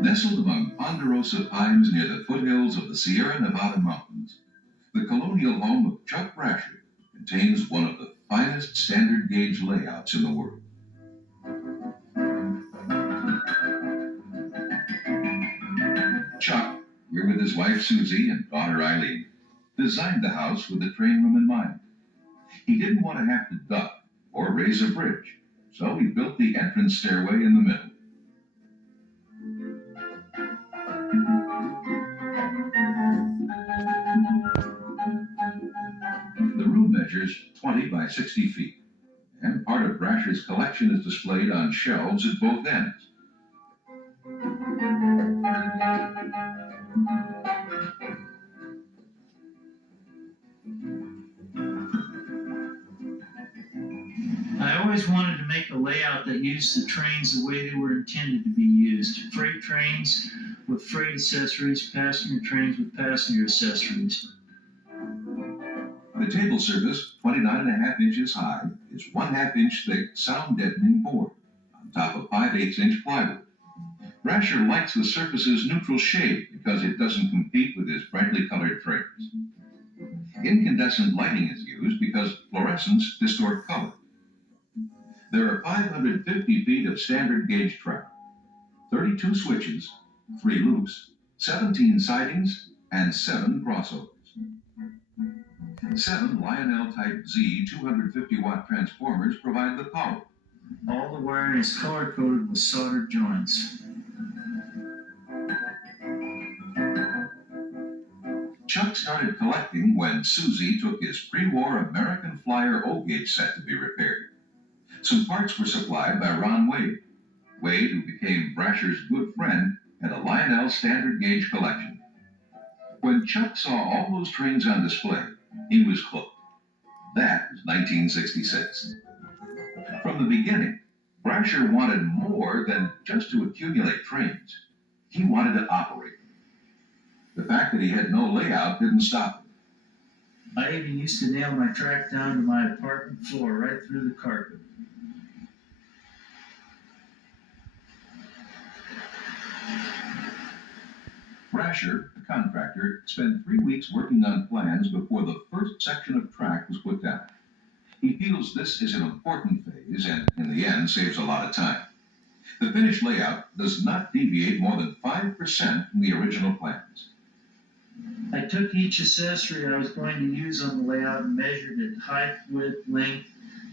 Nestled among ponderosa pines near the foothills of the Sierra Nevada mountains, the colonial home of Chuck Brasher contains one of the finest standard gauge layouts in the world. Chuck, here with his wife Susie and daughter Eileen, designed the house with the train room in mind. He didn't want to have to duck or raise a bridge, so he built the entrance stairway in the middle. The room measures 20 by 60 feet, and part of Brasher's collection is displayed on shelves at both ends. I always wanted to make a layout that used the trains the way they were intended to be used. Freight trains with freight accessories, passenger trains with passenger accessories. The table surface, 29.5 inches high, is 1/2 inch thick sound deadening board on top of 5/8 inch plywood. Brasher likes the surface's neutral shade because it doesn't compete with his brightly colored frames. Incandescent lighting is used because fluorescents distort color. There are 550 feet of standard gauge track, 32 switches, 3 loops, 17 sidings, and 7 crossovers. 7 Lionel Type Z 250-watt transformers provide the power. All the wiring is color-coded with soldered joints. Chuck started collecting when Susie took his pre-war American Flyer O-gauge set to be repaired. Some parts were supplied by Ron Wade. Wade, who became Brasher's good friend, had a Lionel standard gauge collection. When Chuck saw all those trains on display, he was hooked. That was 1966. From the beginning, Brasher wanted more than just to accumulate trains. He wanted to operate them. The fact that he had no layout didn't stop him. I even used to nail my track down to my apartment floor right through the carpet. Brasher, the contractor, spent 3 weeks working on plans before the first section of track was put down. He feels this is an important phase and, in the end, saves a lot of time. The finished layout does not deviate more than 5% from the original plans. I took each accessory I was going to use on the layout and measured it height, width, length,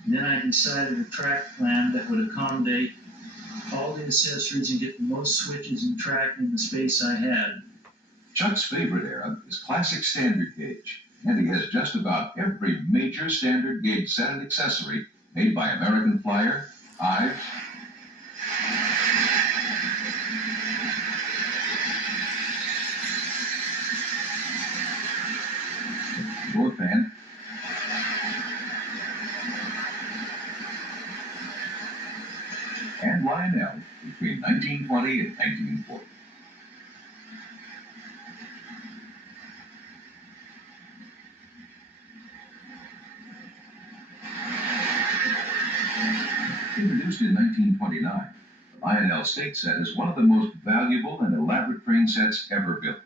and then I decided a track plan that would accommodate all the accessories and get the most switches and track in the space I had. Chuck's favorite era is classic standard gauge, and he has just about every major standard gauge set and accessory made by American Flyer, Ives, Dorfan, and Lionel between 1920 and 1940. Introduced in 1929, the Lionel State Set is one of the most valuable and elaborate train sets ever built.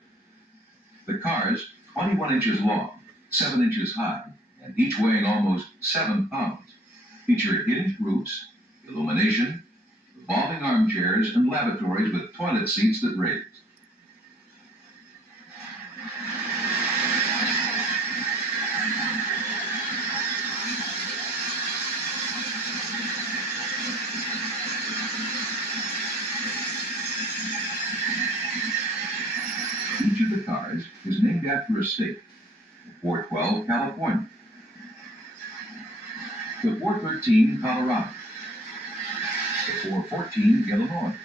The cars, 21 inches long, 7 inches high, and each weighing almost 7 pounds, feature hinged roofs, illumination, revolving armchairs, and lavatories with toilet seats that raise. Each of the cars is named after a state. The 412, California. The 413, Colorado. The 414, Illinois.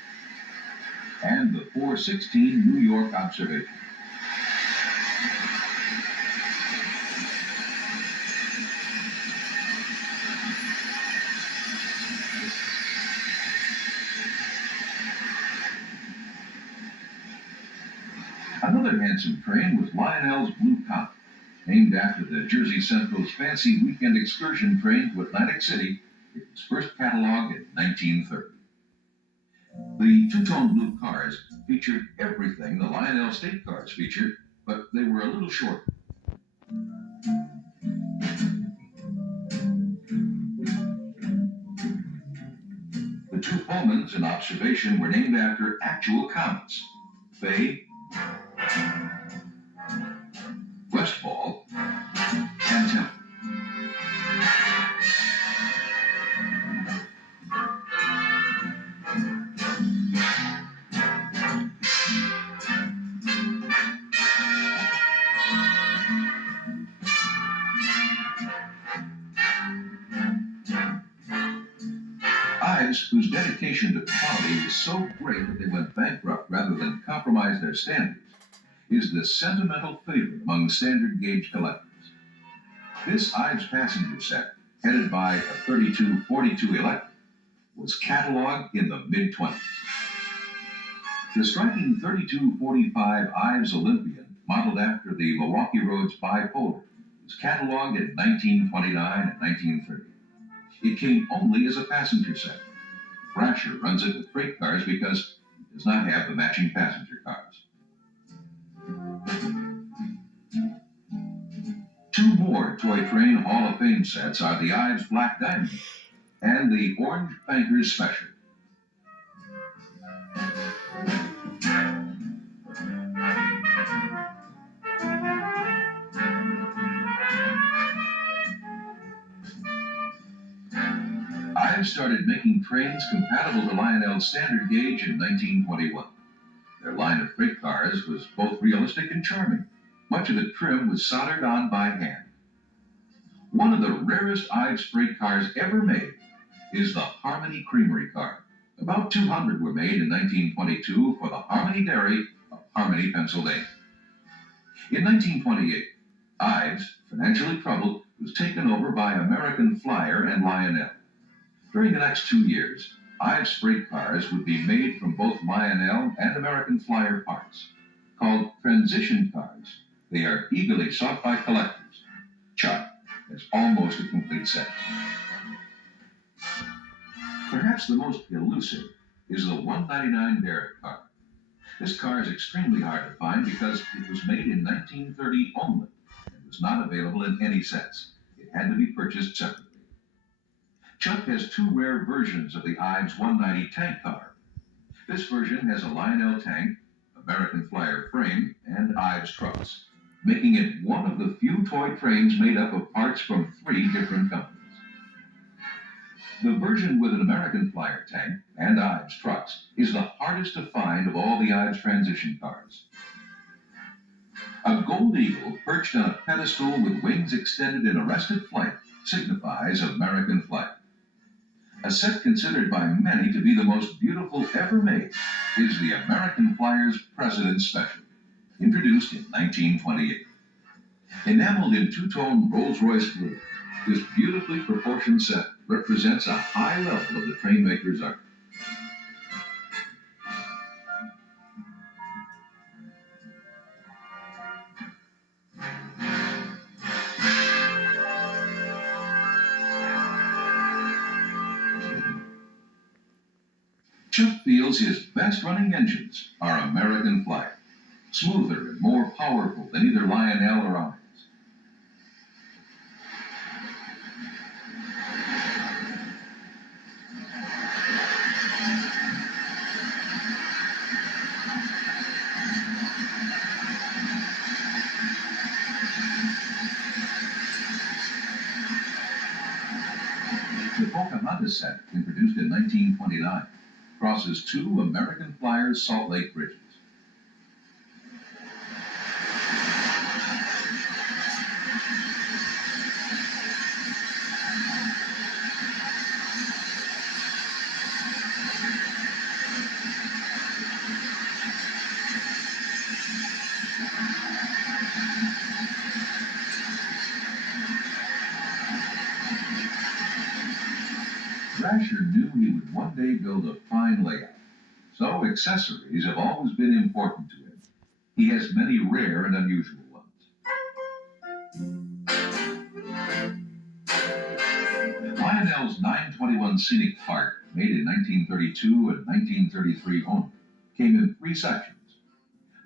And the 416, New York Observation. Another handsome train was Lionel's Blue Comet, named after the Jersey Central's fancy weekend excursion train to Atlantic City. It was first cataloged in 1930. The two-tone blue cars featured everything the Lionel State cars featured, but they were a little shorter. The two Pullmans in observation were named after actual comets: Faye, Westfall, and Temple. Ives, whose dedication to quality was so great that they went bankrupt rather than compromise their standards, is the sentimental favorite among standard gauge collectors. This Ives passenger set, headed by a 3242 Electra, was cataloged in the mid-20s. The striking 3245 Ives Olympian, modeled after the Milwaukee Roads Bipolar, was cataloged in 1929 and 1930. It came only as a passenger set. Brasher runs it with freight cars because it does not have the matching passenger cars. Two more Toy Train Hall of Fame sets are the Ives Black Diamond and the Orange Bankers Special. Ives started making trains compatible to Lionel's standard gauge in 1921. Their line of freight cars was both realistic and charming. Much of the trim was soldered on by hand. One of the rarest Ives freight cars ever made is the Harmony Creamery car. About 200 were made in 1922 for the Harmony Dairy of Harmony, Pennsylvania. In 1928, Ives, financially troubled, was taken over by American Flyer and Lionel. During the next 2 years, Ives freight cars would be made from both Lionel and American Flyer parts. Called transition cars, they are eagerly sought by collectors. Chuck has almost a complete set. Perhaps the most elusive is the 199 Derrick car. This car is extremely hard to find because it was made in 1930 only and was not available in any sets. It had to be purchased separately. Chuck has two rare versions of the Ives 190 tank car. This version has a Lionel tank, American Flyer frame, and Ives trucks, making it one of the few toy trains made up of parts from 3 different companies. The version with an American Flyer tank and Ives trucks is the hardest to find of all the Ives transition cars. A gold eagle perched on a pedestal with wings extended in arrested flight signifies American Flyer. A set considered by many to be the most beautiful ever made is the American Flyer's President's Special, introduced in 1928. Enameled in two-tone Rolls-Royce blue, this beautifully proportioned set represents a high level of the train maker's art. Chuck feels his best-running engines are American Flyer, smoother and more powerful than either Lionel or Ives. The Pocahontas set, introduced in 1929, crosses 2 American Flyer's Salt Lake bridges. Brasher knew he would one day build a fine layout, so accessories have always been important to him. He has many rare and unusual ones. Lionel's 921 Scenic Park, made in 1932 and 1933 only, came in 3 sections.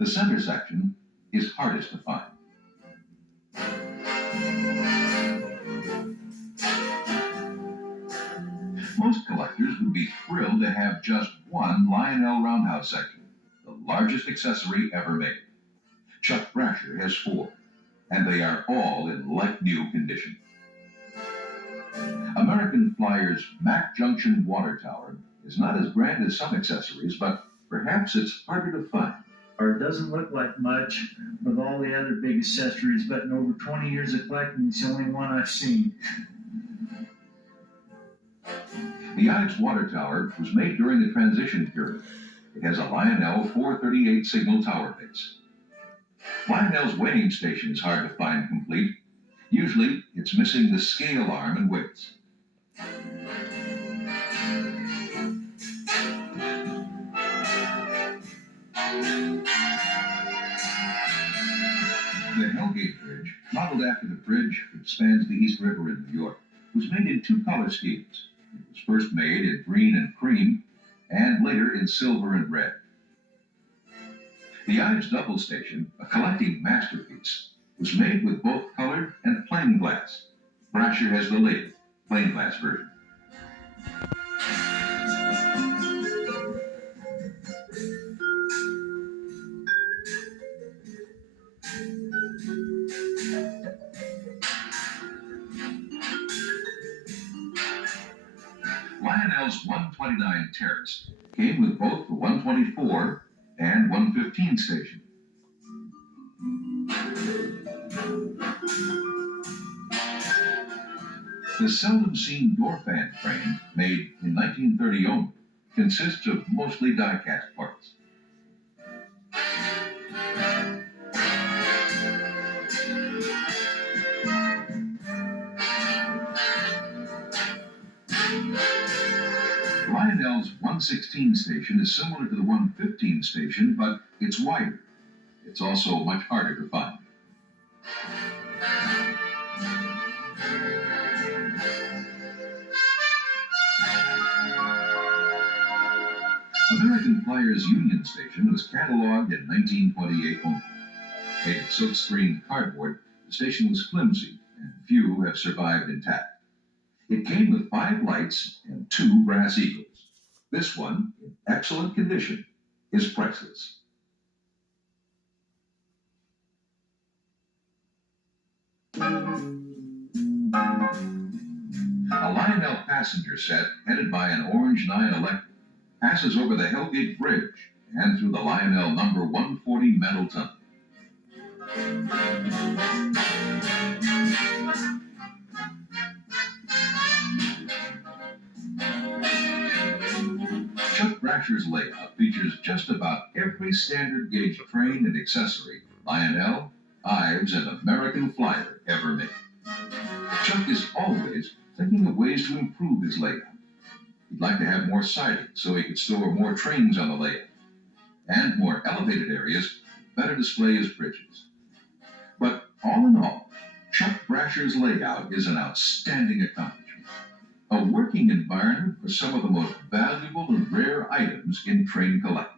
The center section is hardest to find. Most collectors would be thrilled to have just one Lionel Roundhouse section, the largest accessory ever made. Chuck Brasher has 4, and they are all in like-new condition. American Flyer's Mac Junction water tower is not as grand as some accessories, but perhaps it's harder to find. Or it doesn't look like much with all the other big accessories, but in over 20 years of collecting, it's the only one I've seen. The Ives water tower was made during the transition period. It has a Lionel 438 signal tower base. Lionel's weighing station is hard to find complete. Usually, it's missing the scale arm and weights. The Hellgate Bridge, modeled after the bridge which spans the East River in New York, was made in 2 color schemes. It was first made in green and cream, and later in silver and red. The Ives Double Station, a collecting masterpiece, was made with both colored and plain glass. Brasher has the later, plain glass version. Lionel's 129 Terrace came with both the 124 and 115 station. The seldom-seen door fan frame, made in 1930 only, consists of mostly die-cast parts. Lionel's 116 station is similar to the 115 station, but it's wider. It's also much harder to find. American Flyer's Union Station was cataloged in 1928 only. Made of silk-screened cardboard, the station was flimsy, and few have survived intact. It came with 5 lights and 2 brass eagles. This one, in excellent condition, is priceless. A Lionel passenger set headed by an orange 9 Electra passes over the Hellgate Bridge and through the Lionel number 140 metal tunnel. Chuck Brasher's layout features just about every standard gauge train and accessory Lionel, Ives, and American Flyer ever made. Chuck is always thinking of ways to improve his layout. He'd like to have more siding so he could store more trains on the layout, and more elevated areas to better display his bridges. But all in all, Chuck Brasher's layout is an outstanding accomplishment. A working environment for some of the most valuable and rare items in train collecting.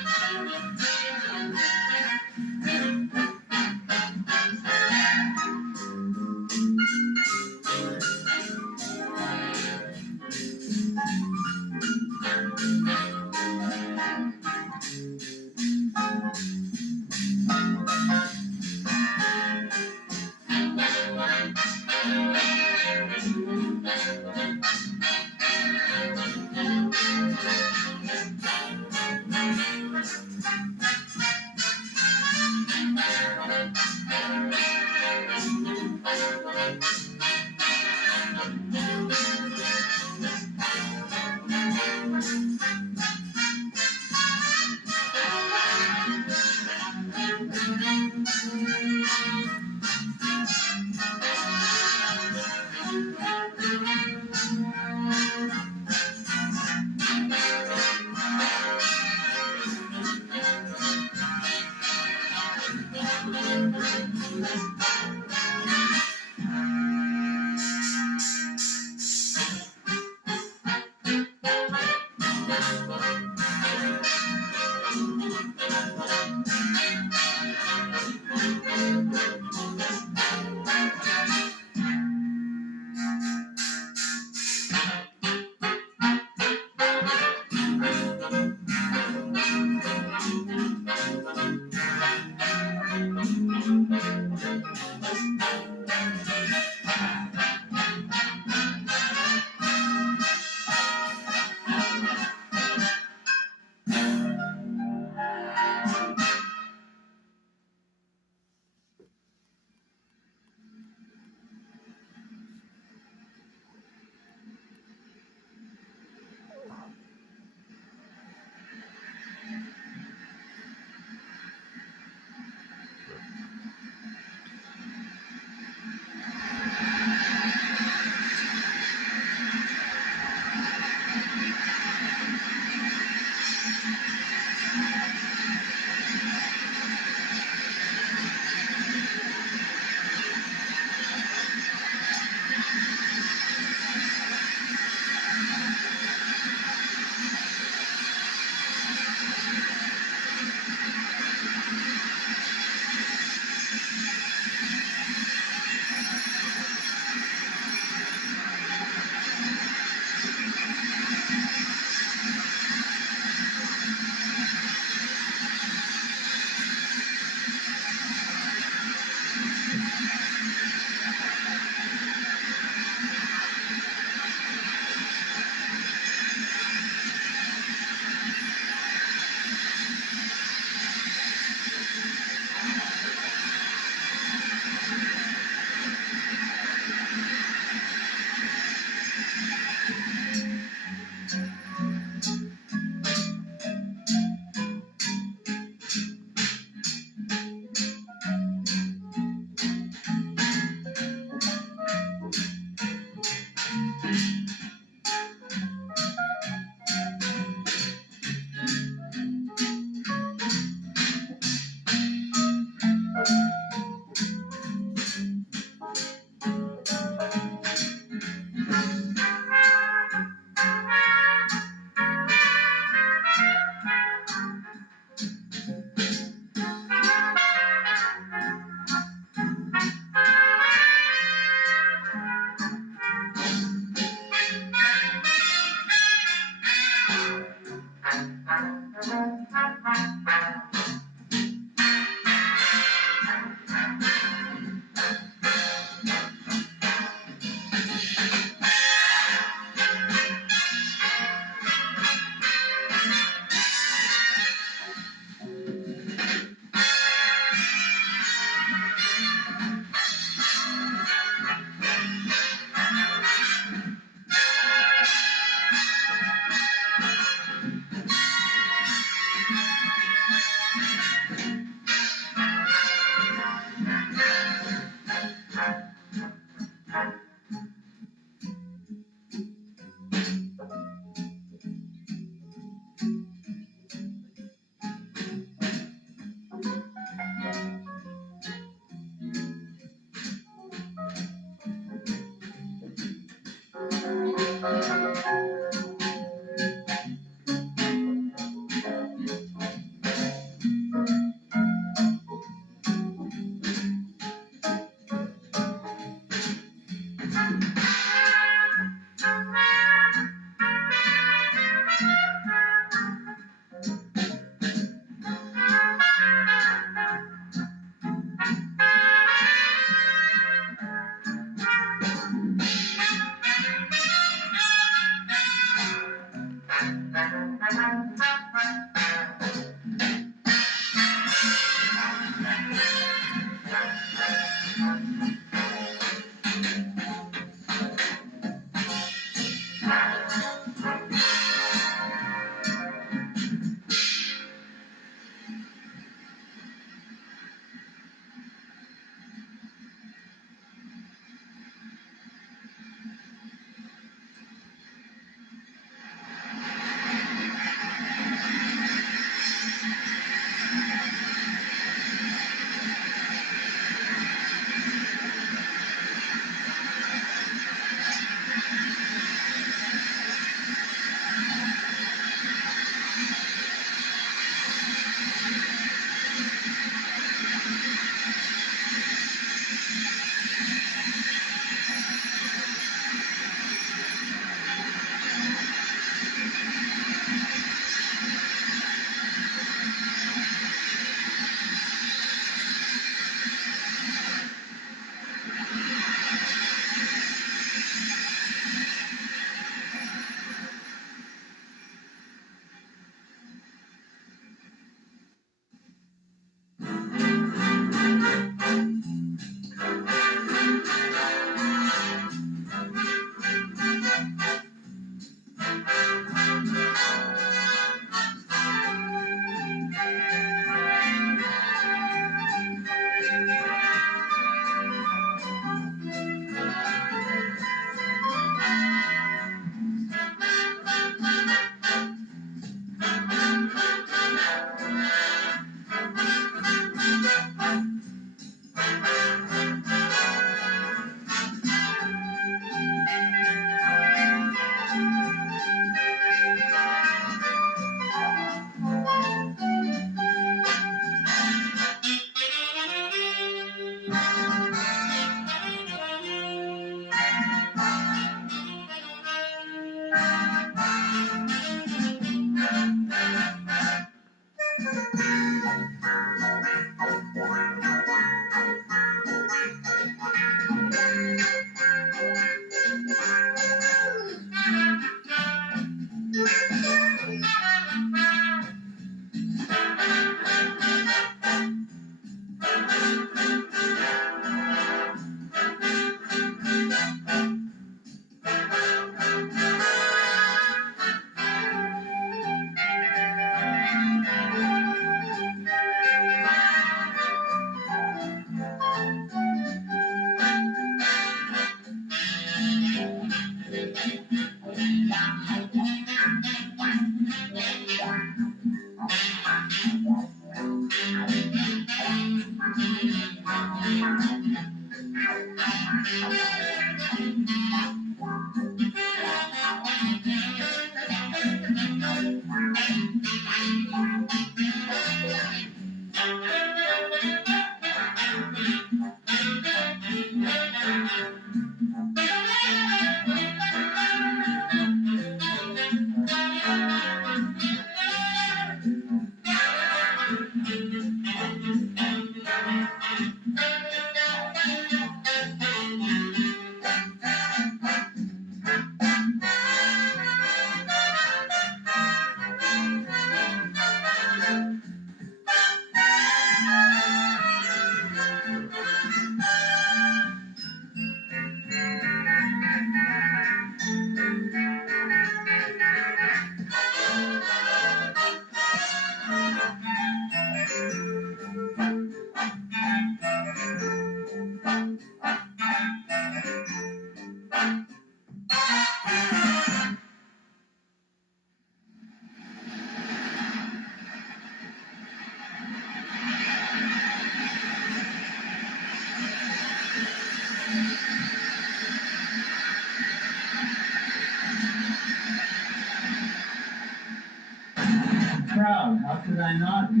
Proud, how could I not be?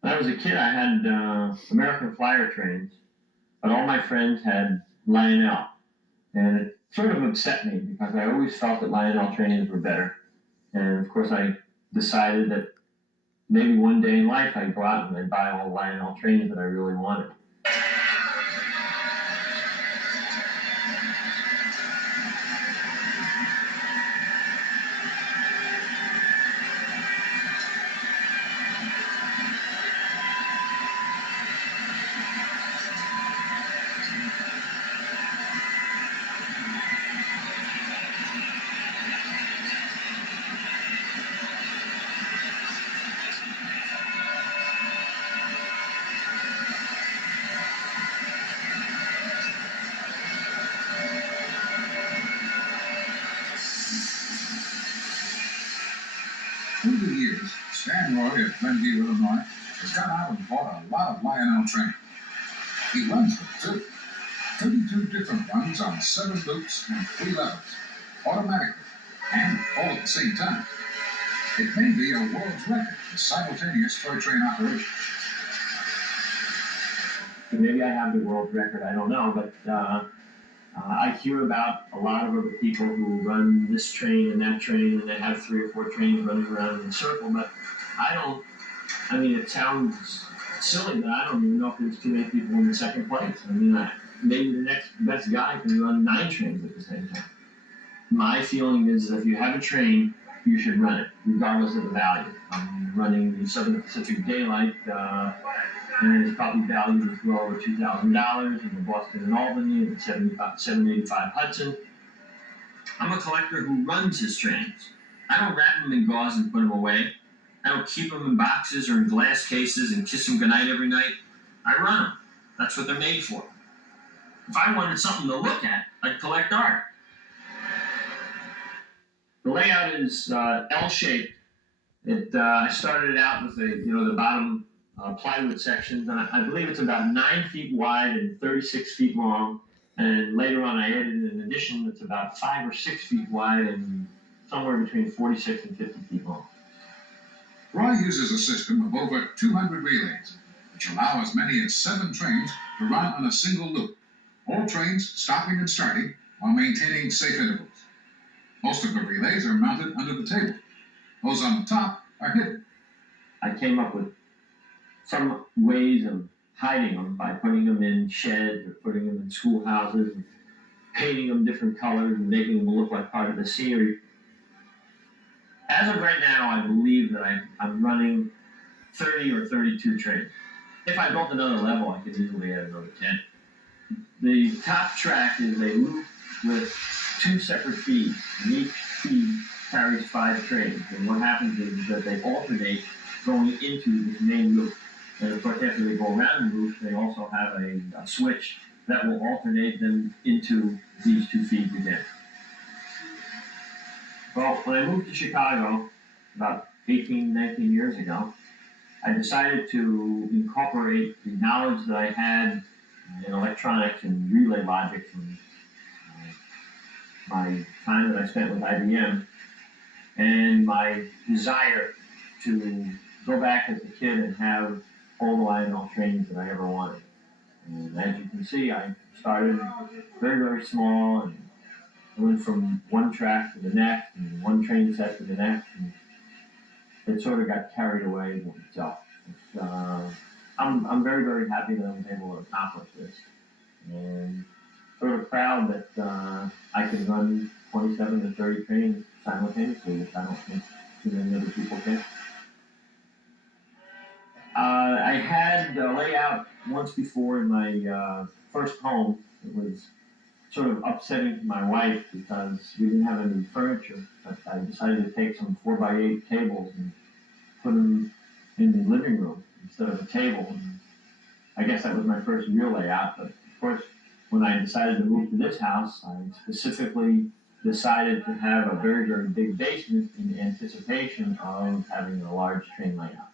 When I was a kid, I had American Flyer trains, but all my friends had Lionel. And it sort of upset me because I always felt that Lionel trains were better. And of course, I decided that maybe one day in life I'd go out and I'd buy all the Lionel trains that I really wanted. Through the years, Stan Roy at Glenview, Illinois, has gone out and bought a lot of Lionel trains. He runs them, too. 32 different runs on 7 loops and 3 levels, automatically, and all at the same time. It may be a world's record for simultaneous toy train operation. Maybe I have the world record, I don't know, but I hear about a lot of other people who run this train and that train, and they have 3 or 4 trains running around in a circle, but I mean, it sounds silly, but I don't even know if there's too many people in the second place. I mean, maybe the next best guy can run 9 trains at the same time. My feeling is that if you have a train, you should run it, regardless of the value. Running the Southern Pacific Daylight, and it's probably valued as well over $2,000 in the Boston and Albany and the 785 Hudson. I'm a collector who runs his trains. I don't wrap them in gauze and put them away. I don't keep them in boxes or in glass cases and kiss them goodnight every night. I run them. That's what they're made for. If I wanted something to look at, I'd collect art. The layout is L-shaped. I started it out with the bottom plywood sections, and I believe it's about 9 feet wide and 36 feet long. And later on, I added an addition that's about 5 or 6 feet wide and somewhere between 46 and 50 feet long. Roy uses a system of over 200 relays, which allow as many as 7 trains to run on a single loop, all trains stopping and starting while maintaining safe intervals. Most of the relays are mounted under the table. Those on the top are hidden. I came up with some ways of hiding them by putting them in sheds or putting them in schoolhouses and painting them different colors and making them look like part of the scenery. As of right now, I believe that I'm running 30 or 32 trains. If I built another level, I could easily add another 10. The top track is a loop with 2 separate feeds, and each feed carries 5 trains. And what happens is that they alternate going into this main loop. And of course, after they go around the loop, they also have a switch that will alternate them into these 2 feeds again. Well, when I moved to Chicago about 18, 19 years ago, I decided to incorporate the knowledge that I had in electronics and relay logic from my time that I spent with IBM and my desire to go back as a kid and have all the Lionel trains that I ever wanted. And as you can see, I started very, very small and I went from one track to the next and one train set to the next, and it sort of got carried away with itself. I'm very, very happy that I was able to accomplish this, and sort of proud that I can run 27 to 30 trains simultaneously, which I don't think too many other people can. I had a layout once before in my first home. It was sort of upsetting to my wife because we didn't have any furniture, but I decided to take some 4x8 tables and put them in the living room instead of a table. And I guess that was my first real layout, but of course, when I decided to move to this house, I specifically decided to have a very, very big basement in anticipation of having a large train layout.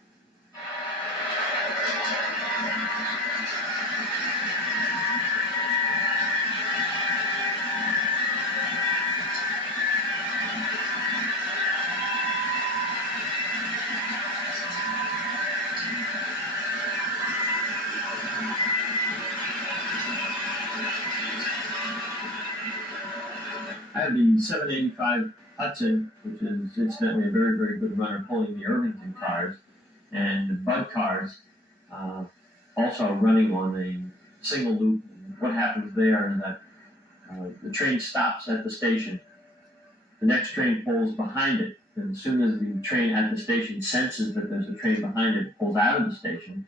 I have the 785 Hudson, which is incidentally a very, very good runner pulling the Irvington cars, and the Bud cars also running on a single loop. And what happens there is that the train stops at the station, the next train pulls behind it, and as soon as the train at the station senses that there's a train behind it, pulls out of the station,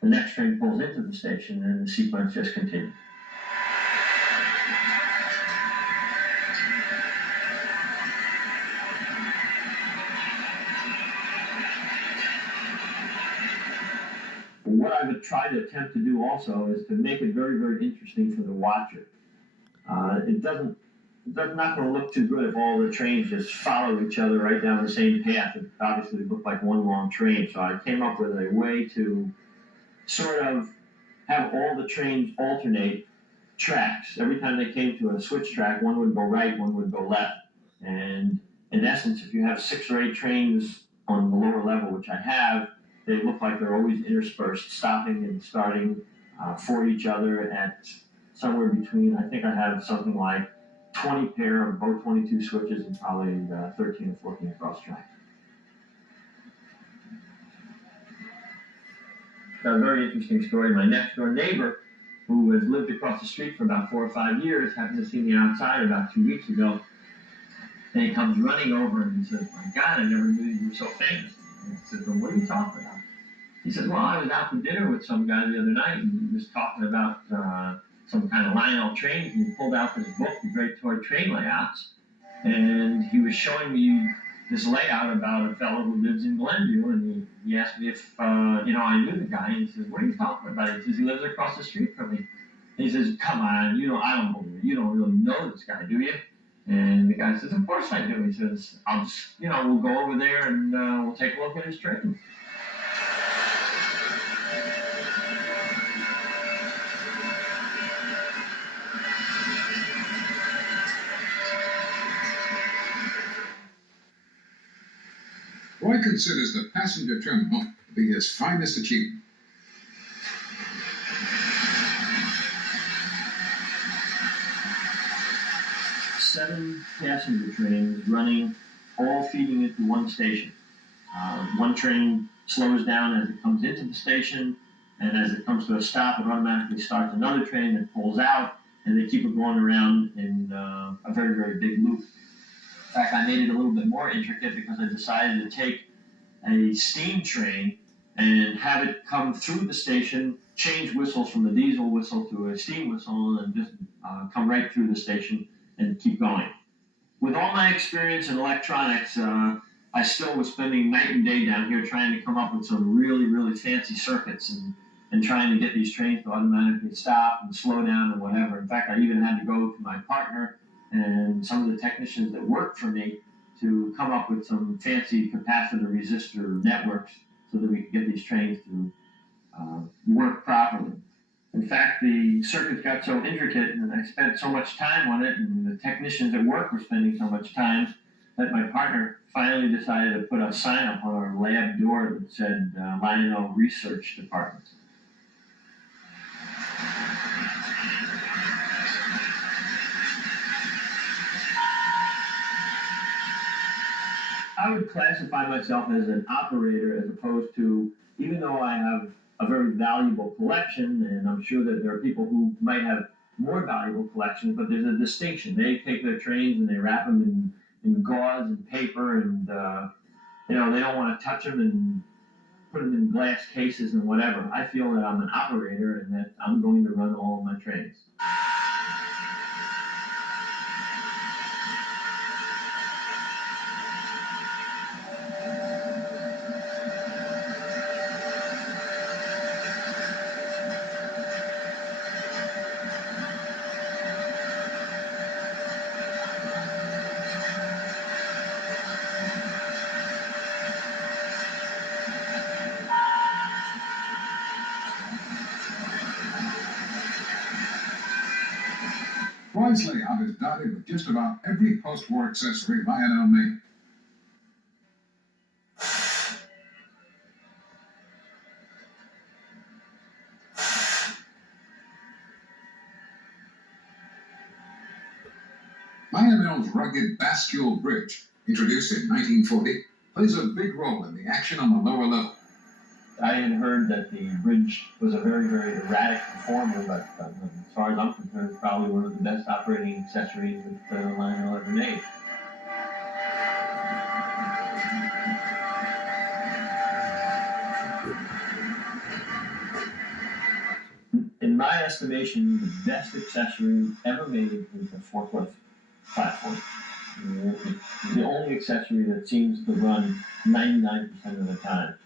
the next train pulls into the station, and the sequence just continues. What I would try to attempt to do also is to make it very, very interesting for the watcher. It not going to look too good if all the trains just follow each other right down the same path. It obviously looked like one long train. So I came up with a way to sort of have all the trains alternate tracks. Every time they came to a switch track, one would go right, one would go left. And in essence, if you have 6 or 8 trains on the lower level, which I have, they look like they're always interspersed, stopping and starting for each other at somewhere between, I think I have something like 20 pair of both 22 switches and probably 13 or 14 cross tracks. Got a very interesting story. My next door neighbor, who has lived across the street for about 4 or 5 years, happened to see me outside about 2 weeks ago. And he comes running over and he says, "My God, I never knew you were so famous." And I said, "Well, what are you talking about?" He said, "Well, I was out to dinner with some guy the other night, and he was talking about some kind of Lionel trains, and he pulled out this book, The Great Toy Train Layouts, and he was showing me this layout about a fellow who lives in Glenview, and he asked me if, I knew the guy, and he says, 'What are you talking about?' He says, 'He lives across the street from me.' And he says, 'Come on, I don't believe it. You don't really know this guy, do you?" And the guy says, "Of course I do." He says, "I'll just, we'll go over there and we'll take a look at his train." Roy considers the passenger terminal to be his finest achievement. Seven passenger trains running, all feeding into one station. One train slows down as it comes into the station, and as it comes to a stop, it automatically starts another train that pulls out, and they keep it going around in a very, very big loop. In fact, I made it a little bit more intricate because I decided to take a steam train and have it come through the station, change whistles from the diesel whistle to a steam whistle, and just come right through the station and keep going. With all my experience in electronics, I still was spending night and day down here trying to come up with some really, really fancy circuits and trying to get these trains to automatically stop and slow down and whatever. In fact, I even had to go to my partner and some of the technicians that worked for me to come up with some fancy capacitor resistor networks so that we could get these trains to work properly. In fact, the circuits got so intricate and I spent so much time on it, and the technicians at work were spending so much time, that my partner finally decided to put a sign up on our lab door that said Lionel Research Department. I would classify myself as an operator as opposed to, even though I have a very valuable collection, and I'm sure that there are people who might have more valuable collections, but there's a distinction. They take their trains and they wrap them in gauze and paper, and they don't want to touch them and put them in glass cases and whatever. I feel that I'm an operator and that I'm going to run all of my trains. Roy's layout is dotted with just about every post-war accessory Lionel made. Lionel's rugged bascule bridge, introduced in 1940, plays a big role in the action on the lower level. I had heard that the bridge was a very, very erratic performer, but as far as I'm concerned, it's probably one of the best operating accessories that Lionel ever made. In my estimation, the best accessory ever made is the forklift platform. It's the only accessory that seems to run 99% of the time.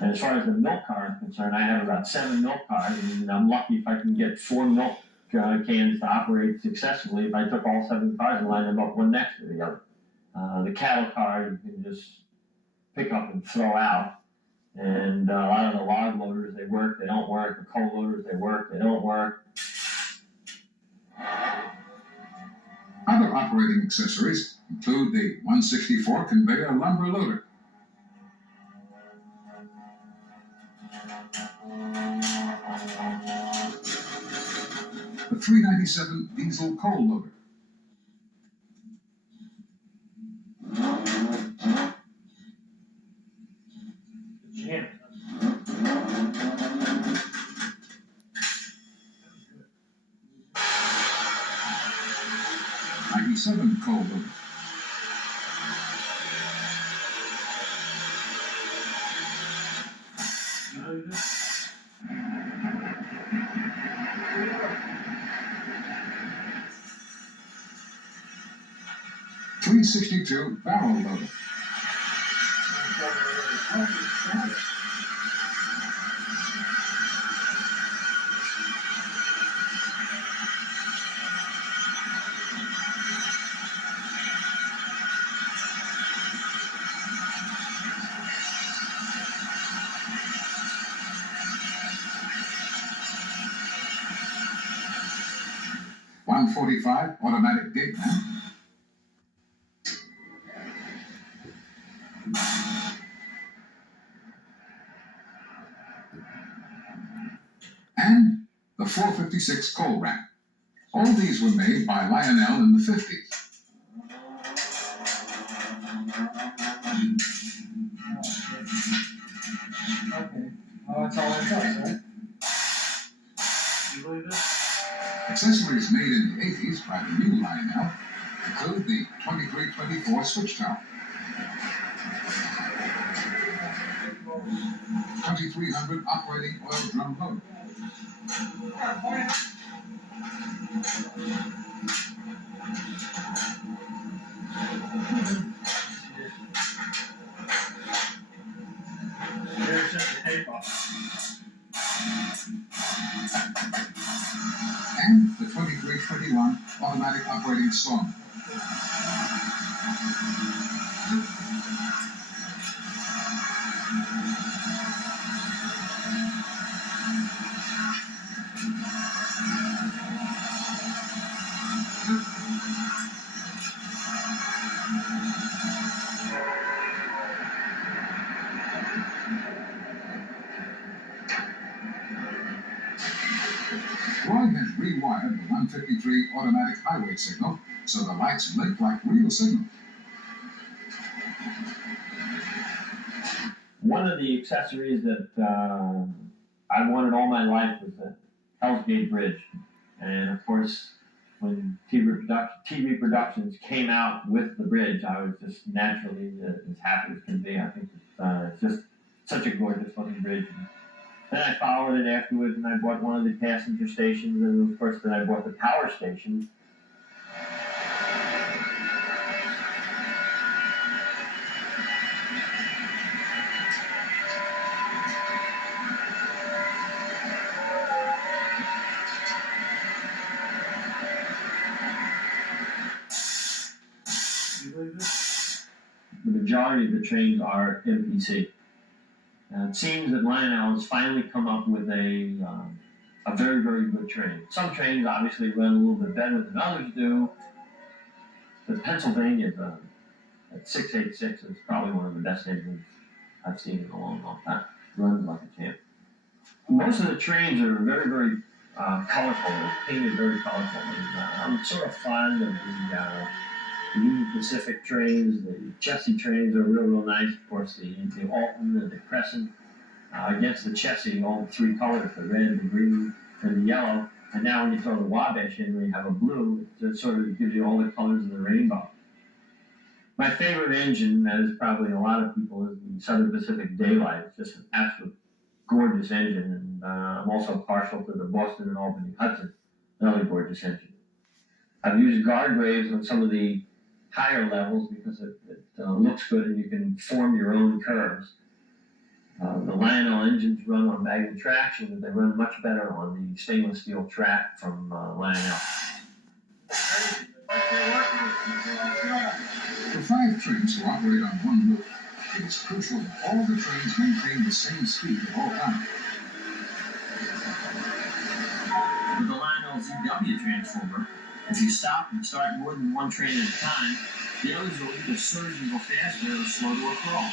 And as far as the milk car is concerned, I have about 7 milk cars, and I'm lucky if I can get 4 milk cans to operate successfully if I took all 7 cars and lined them up one next to the other. The cattle car you can just pick up and throw out, and a lot of the log loaders, they work, they don't work. The coal loaders, they work, they don't work. Other operating accessories include the 164 conveyor lumber loader. The 397 diesel coal loader. Yeah. 97 coal loader. .362 barrel loader. 145 automatic gate man, and the 456 coal ramp. All these were made by Lionel in the 50s. Okay. Well, that's all it does, right? You believe it? Accessories made in the 80s by the new Lionel include the 2324 switch tower, 2300 operating oil drum motor, There's just a tape off. and the 2321 automatic operating saw. Roy has rewired the 153 automatic highway signal so the lights blink like real signals. One of the accessories that I wanted all my life was the Hell's Gate Bridge. And of course, when TV productions came out with the bridge, I was just naturally as happy as can be. I think it's just such a gorgeous looking bridge. And then I followed it afterwards, and I bought one of the passenger stations, and of course then I bought the power station. You believe it? The majority of the trains are MPC. It seems that Lionel has finally come up with a very, very good train. Some trains obviously run a little bit better than others do. But Pennsylvania, at 686 is probably one of the best engines I've seen in a long, long time. Runs like a champ. Most of the trains are very, very colorful. They're painted very colorful. And, I'm sort of fond of the Union Pacific trains. The Chessie trains are real, real nice. Of course, the Alton and the Crescent. Against the Chessie, all the three colors, the red, the green, and the yellow. And now when you throw the Wabash in, where you have a blue, it sort of gives you all the colors of the rainbow. My favorite engine, that is probably a lot of people, is the Southern Pacific Daylight. It's just an absolute gorgeous engine. And I'm also partial to the Boston and Albany Hudson, another gorgeous engine. I've used Gargraves on some of the higher levels because it looks good and you can form your own curves. The Lionel engines run on magnet traction, but they run much better on the stainless steel track from Lionel. For 5 trains to operate on one loop, it is crucial that all the trains maintain the same speed at all times. With the Lionel ZW transformer, if you stop and start more than one train at a time, the others will either surge and go faster or slow to a crawl.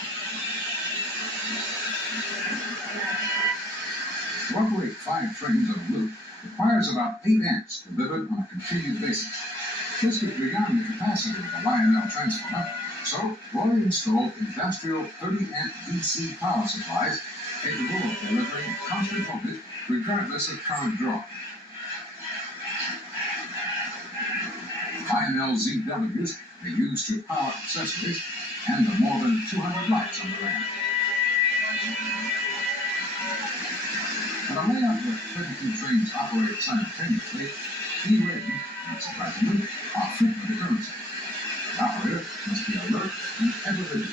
To operate 5 trains on a loop requires about 8 amps delivered on a continued basis. This could beyond the capacity of the Lionel transformer, so Roy installed industrial 30-amp DC power supplies capable of delivering constant voltage regardless of current draw. Lionel ZWs are used to power accessories and the more than 200 lights on the ramp. But a layout where 32 trains operate simultaneously, derating, not surprisingly, are frequent occurrences. The operator must be alert and ever vigilant.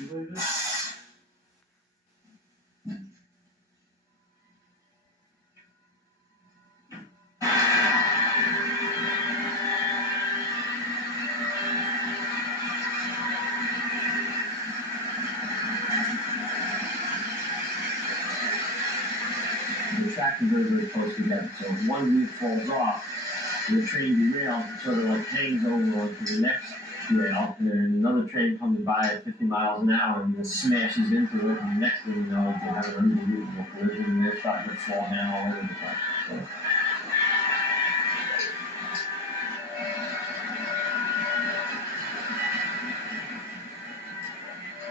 You believe it? tracks are very, very close together. So if one wheel falls off, the train derails, it sort of like hangs over onto the next rail, and then another train comes by at 50 miles an hour and just smashes into it, and the next thing you know, they have an unbelievable collision, and they're starting to fall down all over the place. So,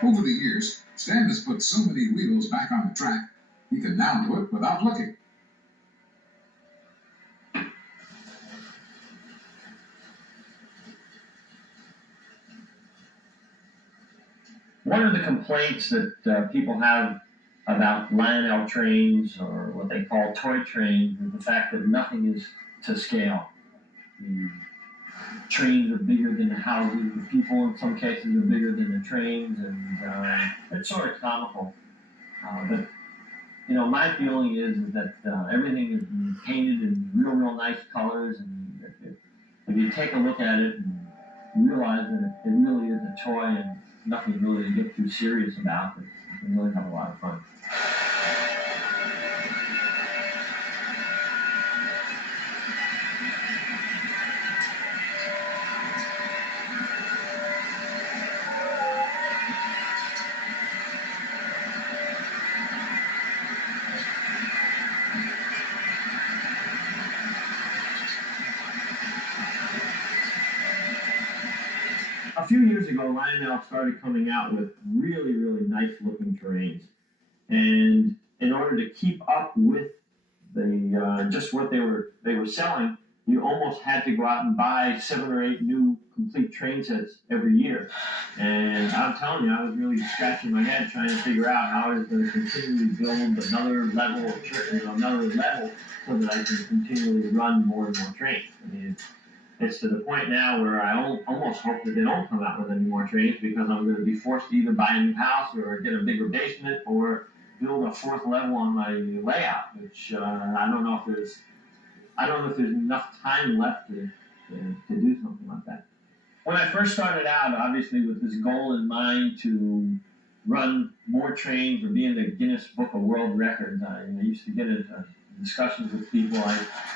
Over the years, Stan has put so many wheels back on the track, he can now do it without looking. one of the complaints that people have about Lionel trains, or what they call toy trains, is the fact that nothing is to scale. The trains are bigger than the houses, the people in some cases are bigger than the trains, and it's sort of comical. But you know, my feeling is that everything is painted in real nice colors, and if you take a look at it and realize that it really is a toy and nothing really to get too serious about, but you can really have a lot of fun. A few years ago, Lionel started coming out with really nice looking trains, and in order to keep up with the just what they were selling, you almost had to go out and buy 7 or 8 new complete train sets every year. And I'm telling you, I was really scratching my head trying to figure out how I was going to continually build another level of another level so that I can continually run more and more trains. I mean, it's to the point now where I almost hope that they don't come out with any more trains, because I'm going to be forced to either buy a new house or get a bigger basement or build a 4th level on my layout, which I don't know if there's enough time left to do something like that. When I first started out, obviously with this goal in mind to run more trains or be in the Guinness Book of World Records, I used to get into discussions with people.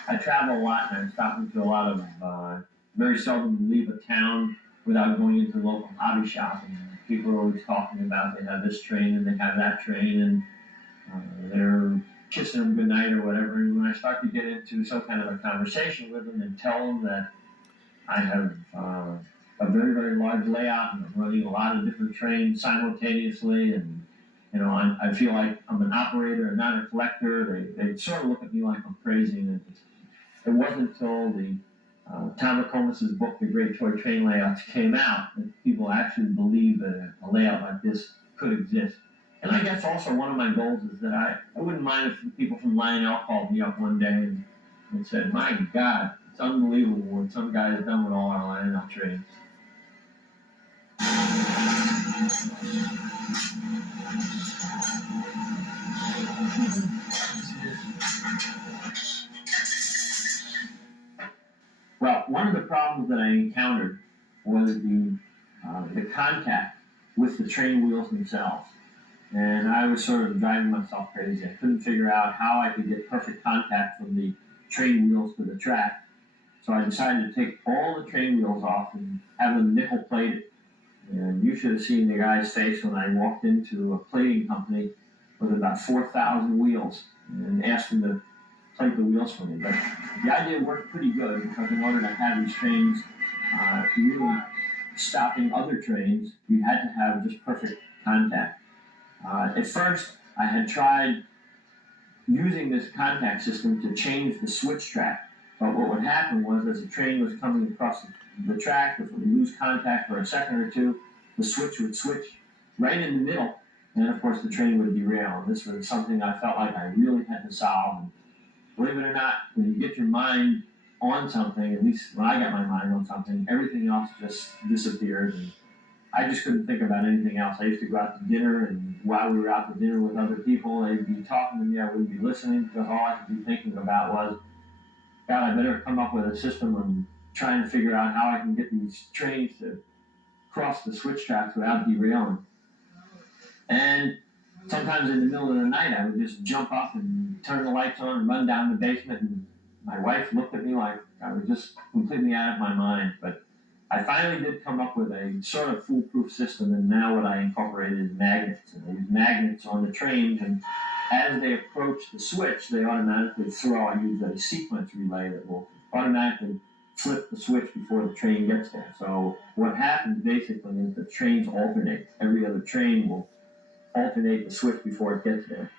I travel a lot, and I'm stopping to a lot of, very seldom leave a town without going into the local hobby shop. And people are always talking about they have this train and they have that train, and they're kissing them goodnight or whatever. And when I start to get into some kind of a conversation with them and tell them that I have a very large layout and I'm running a lot of different trains simultaneously, and you know, I feel like I'm an operator and not a collector, they sort of look at me like I'm crazy. And it wasn't until the Tom McComas's book, The Great Toy Train Layouts, came out that people actually believed that a layout like this could exist. And I guess also one of my goals is that I wouldn't mind if the people from Lionel called me up one day and said, "My God, it's unbelievable what some guy has done with all our Lionel trains." Well, one of the problems that I encountered was the contact with the train wheels themselves. And I was sort of driving myself crazy. I couldn't figure out how I could get perfect contact from the train wheels to the track. So I decided to take all the train wheels off and have them nickel plated. And you should have seen the guy's face when I walked into a plating company with about 4,000 wheels and asked him to plate the wheels for me. But the idea worked pretty good, because in order to have these trains really stopping other trains, you had to have just perfect contact. At first, I had tried using this contact system to change the switch track. But what would happen was, as the train was coming across the track, if it would lose contact for a second or two, the switch would switch right in the middle, and of course the train would derail. And this was something I felt like I really had to solve. And believe it or not, when you get your mind on something, at least when I got my mind on something, everything else just disappears. And I just couldn't think about anything else. I used to go out to dinner, and while we were out to dinner with other people, they'd be talking to me, I wouldn't be listening, because all I could be thinking about was, God, I better come up with a system and try and figure out how I can get these trains to cross the switch tracks without derailing. And sometimes in the middle of the night, I would just jump up and turn the lights on and run down the basement. And my wife looked at me like I was just completely out of my mind. But I finally did come up with a sort of foolproof system, and now what I incorporated is magnets. And I use magnets on the trains, and as they approach the switch, they automatically throw. I use a sequence relay that will automatically flip the switch before the train gets there. So what happens basically is the trains alternate. Every other train will alternate the switch before it gets there.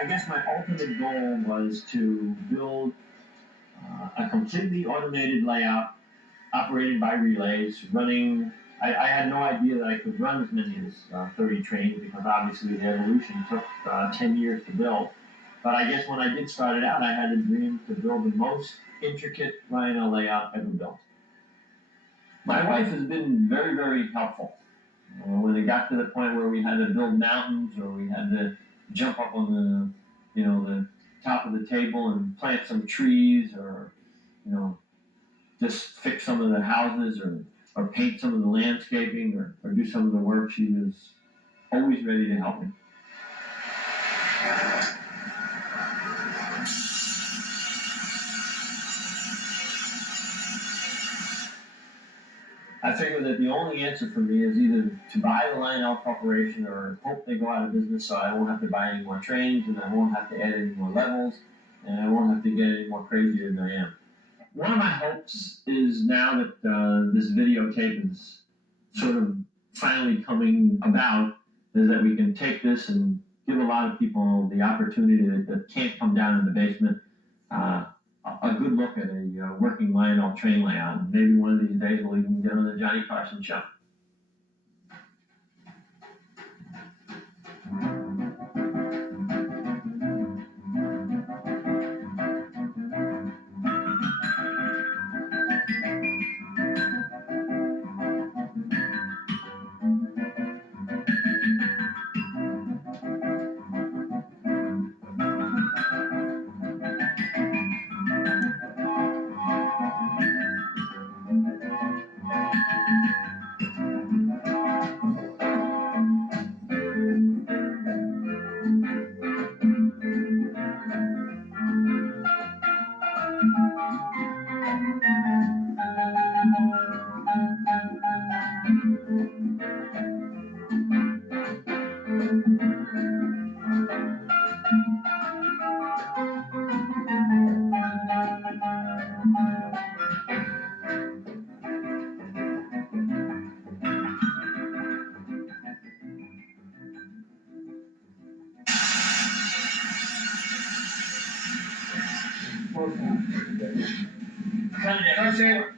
I guess my ultimate goal was to build a completely automated layout operated by relays running. I had no idea that I could run as many as 30 trains, because obviously the evolution took 10 years to build. But I guess when I did start it out, I had a dream to build the most intricate Lionel layout ever built. My wife has been very, very helpful. When it got to the point where we had to build mountains, or we had to jump up on the top of the table and plant some trees, or just fix some of the houses, or paint some of the landscaping, or do some of the work, she was always ready to help me. I figured that the only answer for me is either to buy the Lionel Corporation or hope they go out of business, so I won't have to buy any more trains, and I won't have to add any more levels, and I won't have to get any more crazier than I am. One of my hopes is, now that this videotape is sort of finally coming about, is that we can take this and give a lot of people the opportunity that can't come down in the basement a good look at a working Lionel train layout. And maybe one of these days we'll even get on the Johnny Carson show. Cut it.